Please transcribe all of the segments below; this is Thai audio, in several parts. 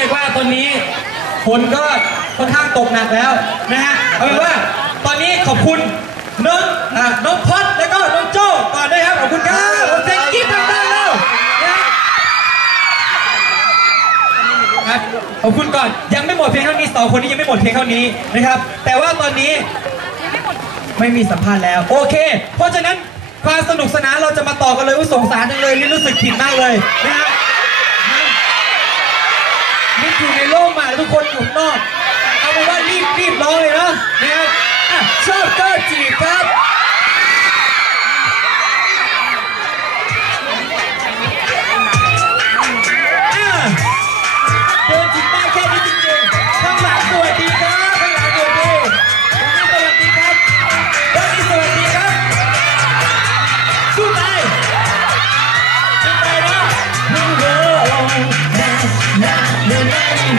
รียกว่าตอนนี้ฝนก็ค่อนข้างตกหนักแล้วนะฮะเอาเป็นว่าตอนนี้ขอบคุณน้องอ่าน้องพอดแล้วก็น้องโจ้ก่อนด้วยครับขอบคุณครับผมเซ็งกิ๊บทางด้านเรานะฮะครับขอบคุณก่อนยังไม่หมดเพียงเท่านี้สองคนนี้ยังไม่หมดเพียงเท่านี้นะครับ แต่ว่าตอนนี้ไม่มีสัมภาษณ์แล้วโอเค เพราะฉะนั้นความสนุกสนานเราจะมาต่อกันเลยอุ้สงสารจังเลยนี่รู้สึกผิดมากเลยนะฮะ นี่อยู่ในโลกมาแล้วทุกคนอยู่ข้างนอก เอาเป็นว่ารีบรีบร้องเลยเนาะนะ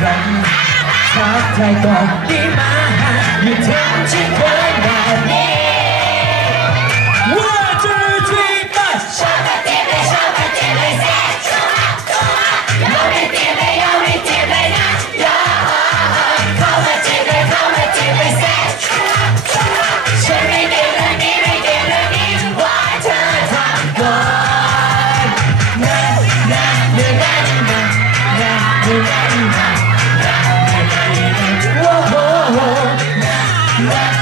ทักทายก่อนดีมาอย่าทำฉันเกินแบบนี้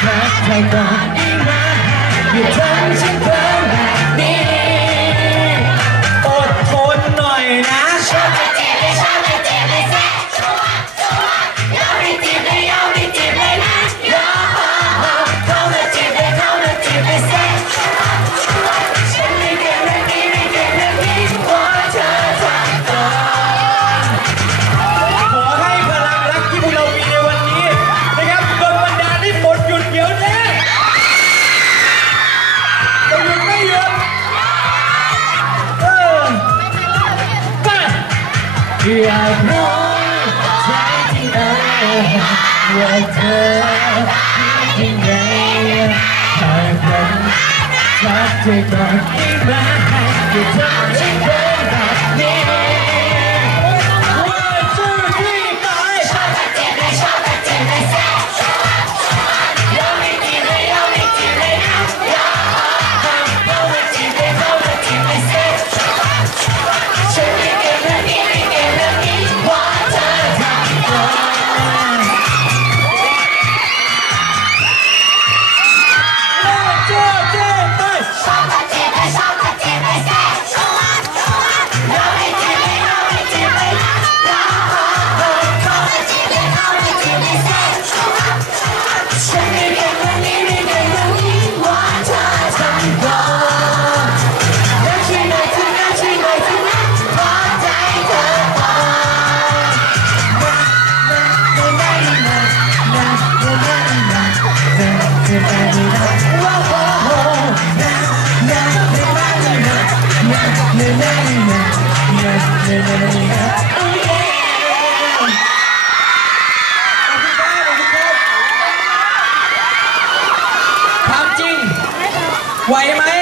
แค่ใครก่อนดีวะอย่าทำฉันเพ้ จากน้อยใจที่เออว่าเธอคิดยังไงหากฉันรักเธอก่อนที่มาให้เธอจะได้ Why am I